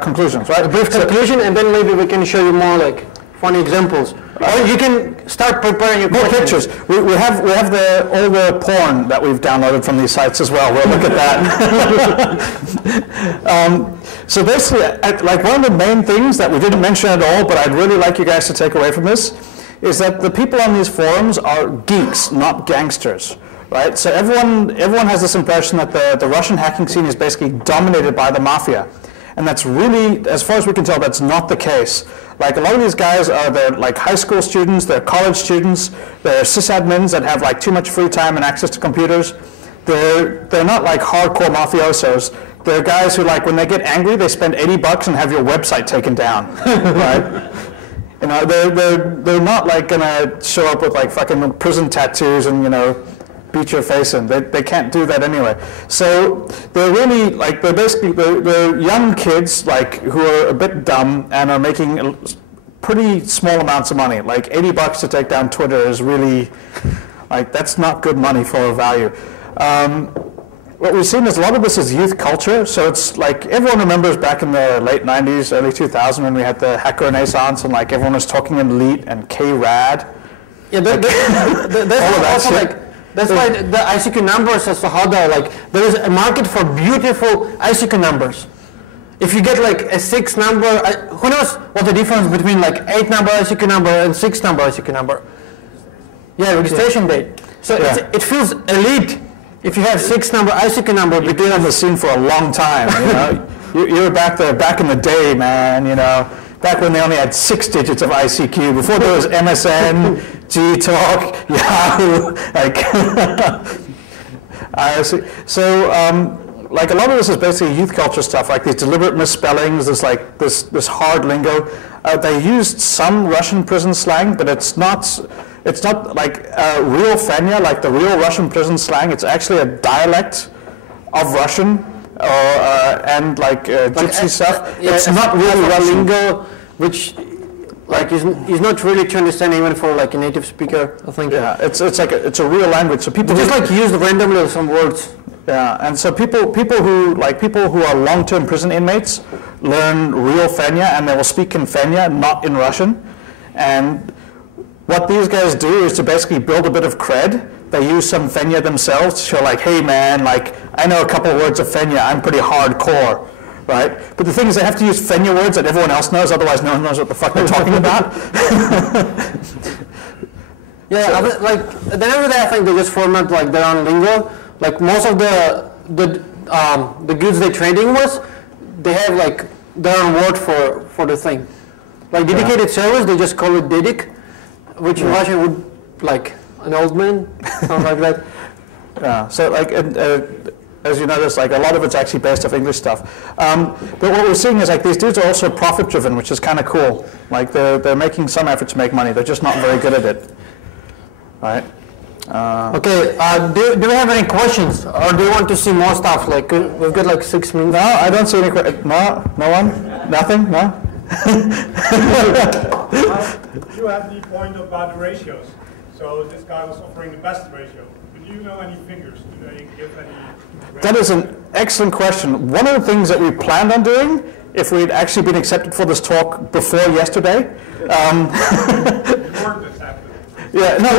conclusions, right? A brief conclusion, and then maybe we can show you more like funny examples. Or you can start preparing your more questions. pictures. We have all the porn that we've downloaded from these sites as well. We'll look at that. So basically, like one of the main things that we didn't mention at all, but I'd really like you guys to take away from this, is that the people on these forums are geeks, not gangsters. Right? So everyone has this impression that the Russian hacking scene is basically dominated by the mafia. And that's really, as far as we can tell, that's not the case. Like a lot of these guys they're like high school students, they're college students, they're sysadmins that have like too much free time and access to computers. They're not like hardcore mafiosos. They're guys who, like, when they get angry, they spend $80 and have your website taken down, right? You know, they're not like gonna show up with like fucking prison tattoos and, you know, beat your face in. They can't do that anyway. So they're really like, they're young kids like who are a bit dumb and are making pretty small amounts of money. Like $80 to take down Twitter is really, like, that's not good money for value. What we've seen is a lot of this is youth culture. So it's like, everyone remembers back in the late 90s, early 2000 when we had the hacker renaissance and like everyone was talking in Elite and K-Rad. Yeah, that's also like, that's why the ICQ numbers are so hot though. Like, there is a market for beautiful ICQ numbers. If you get like a 6 number, who knows what the difference between like 8 number ICQ number and 6 number ICQ number? Yeah, registration date. So it feels elite if you have 6 number ICQ number. You've been on the scene for a long time, you know. you were back there, back in the day, man, you know. Back when they only had 6 digits of ICQ, before there was MSN, Gtalk, Yahoo, like, like a lot of this is basically youth culture stuff, like these deliberate misspellings, there's like this hard lingo. They used some Russian prison slang, but it's not like real Fenya, like the real Russian prison slang. It's actually a dialect of Russian. And like gypsy stuff. It's not really Russian. Lingo, which like is not really to understand even for like a native speaker, I think. Yeah, it's like it's a real language. So people just like use randomly some words. Yeah, and so people who are long-term prison inmates learn real Fenya, and they will speak in Fenya, not in Russian. And what these guys do is to basically build a bit of cred. They use some Fenya themselves to show like, hey man, like I know a couple of words of Fenya, I'm pretty hardcore, right? But the thing is they have to use Fenya words that everyone else knows, otherwise no one knows what the fuck they're talking about. Yeah, like at the end of the day, I think they just format like their own lingo. Like most of the goods they're trading with, they have like their own word for the thing. Like dedicated servers, they just call it dedik, which in Russian would like an old man, something like that. Yeah, so like, as you notice, like a lot of it's actually based off English stuff. But what we're seeing is like these dudes are also profit driven, which is kind of cool. Like they're making some effort to make money. They're just not very good at it. Right? Okay, do we have any questions? Or do you want to see more stuff? Like we've got like 6 minutes. No, I don't see any questions. No one? Nothing? No? You had the point about the ratios. So this guy was offering the best ratio. But do you know any figures? Do they give any? That is an excellent question. One of the things that we planned on doing, if we'd actually been accepted for this talk before yesterday. Yeah, no,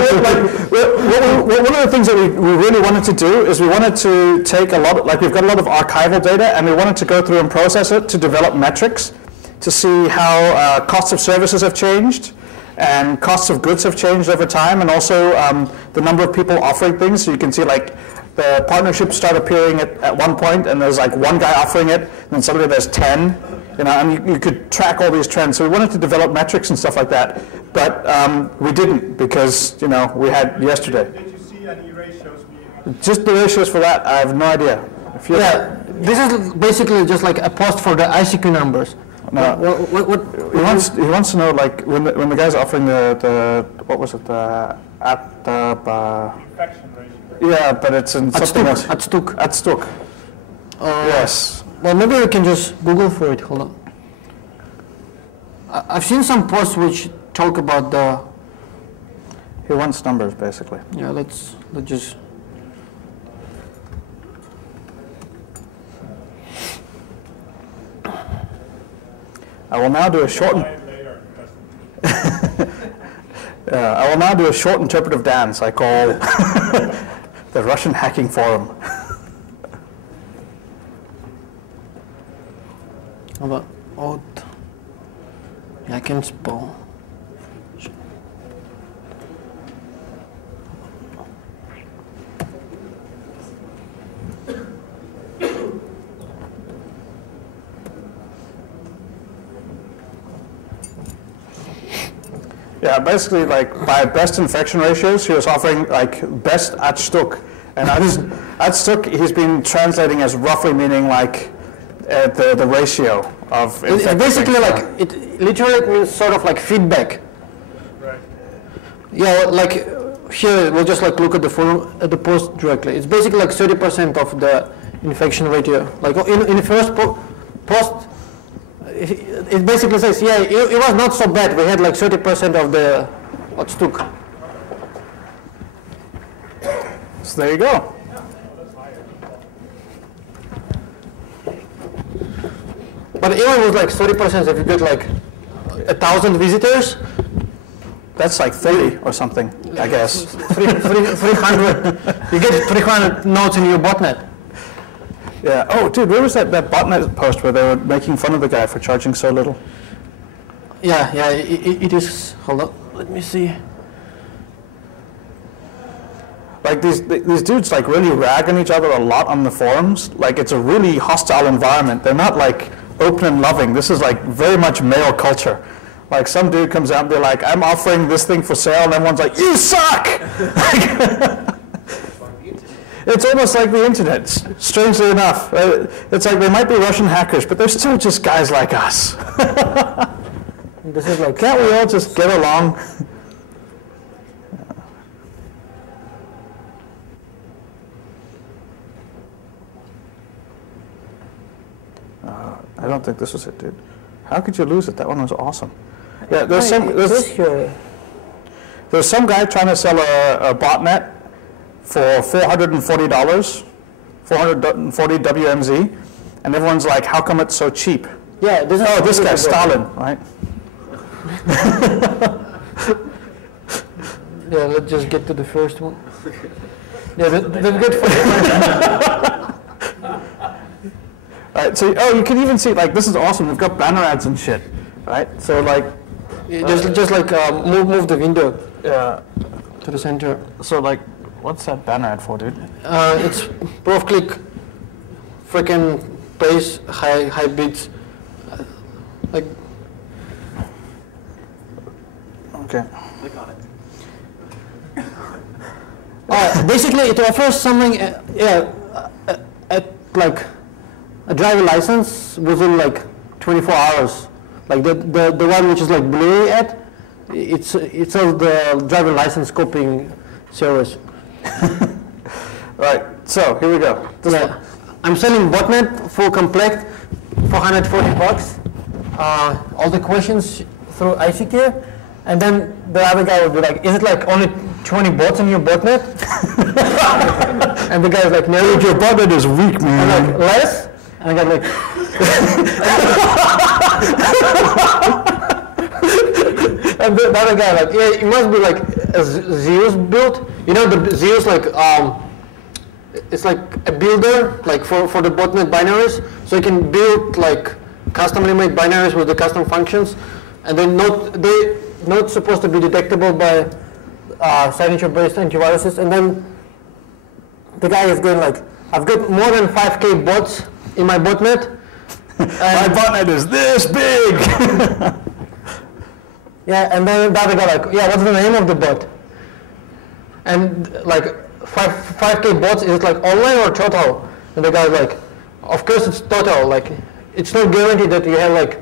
one of the things that we really wanted to do is we wanted to take a lot, like we've got a lot of archival data, and we wanted to go through and process it to develop metrics to see how costs of services have changed, and costs of goods have changed over time, and also the number of people offering things. So you can see like the partnerships start appearing at one point, and there's like one guy offering it, and then suddenly there's 10, you know, and you could track all these trends. So we wanted to develop metrics and stuff like that, but we didn't because, you know, we had yesterday. Did you see any ratios? Just the ratios for that, I have no idea. Yeah, this is basically just like a post for the ICQ numbers. No, he wants to know like when the guy's offering the what was it, the infection ratio. Yeah, but it's in something else. At Stuk. Yes. Well, maybe we can just Google for it. Hold on. I've seen some posts which talk about the. He wants numbers basically. Yeah, let's just. I will now do a short. I will now do a short interpretive dance I call the Russian hacking forum. Aber od jakým spolu? Yeah, basically, like by best infection ratios, he was offering like best at Stuck, and at Stuck he's been translating as roughly meaning like the ratio of. It's basically like it literally means sort of like feedback. Right. Yeah, like here we'll just like look at the form at the post directly. It's basically like 30% of the infection ratio. Like in the first post. It basically says, yeah, it was not so bad. We had like 30% of the what stuck. So there you go. But even with like 30%, if you get like 1,000 visitors, that's like 30 or something, I guess. 300. You get 300 nodes in your botnet. Yeah. Oh, dude, where was that botnet post where they were making fun of the guy for charging so little? Yeah, it is. Hold on, let me see. Like these dudes like really rag on each other a lot on the forums. Like it's a really hostile environment. They're not like open and loving. This is like very much male culture. Like some dude comes out and be like, I'm offering this thing for sale, and everyone's like, you suck! It's almost like the internet, strangely enough. It's like they might be Russian hackers, but they're still just guys like us. This is like, can't we all just get along? I don't think this was it, dude. How could you lose it? That one was awesome. Yeah, there's some guy trying to sell a botnet for $440, 440 WMZ, and everyone's like, how come it's so cheap? yeah, This guy's Stalin, right? Yeah, let's just get to the first one. Yeah, the good Right, so, you can even see, like, this is awesome. We've got banner ads and shit, right? So, like... just like move the window to the center. So, like, what's that banner ad for, dude? It's proof click, freaking pace, high bits. Like... Okay. Click on it. Basically, it offers something, like a driver license within like 24 hours. Like the one which is like blurry ad, it's all the driver license copying service. Right. So here we go. I'm selling botnet full complete, $440. All the questions through ICQ. And then the other guy would be like, is it like only 20 bots in your botnet? And the guy's like, no, your botnet is weak, man. I'm like, less? And I got like, and the other guy like, yeah, it must be like a Zeus build. You know, the Zeus like, it's like a builder like for the botnet binaries. So you can build like customly made binaries with the custom functions, and they're not supposed to be detectable by signature-based antiviruses. And then the guy is going like, I've got more than 5K bots in my botnet. My botnet is this big. Yeah, and then the other guy like, yeah, what's the name of the bot? And like 5K bots, is it like online or total? And the guy's like, of course it's total. Like, it's not guaranteed that you have like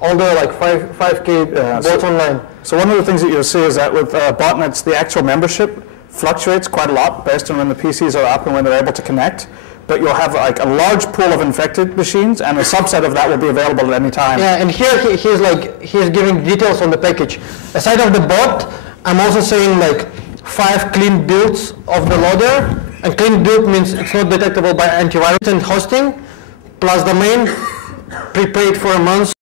all the like 5K bots online. So one of the things that you'll see is that with botnets, the actual membership fluctuates quite a lot based on when the PCs are up and when they're able to connect. But you'll have like a large pool of infected machines, and a subset of that will be available at any time. Yeah, and here he's giving details on the package. Aside of the bot, I'm also saying like 5 clean builds of the loader. And clean build means it's not detectable by antivirus and hosting, plus domain prepaid for a month.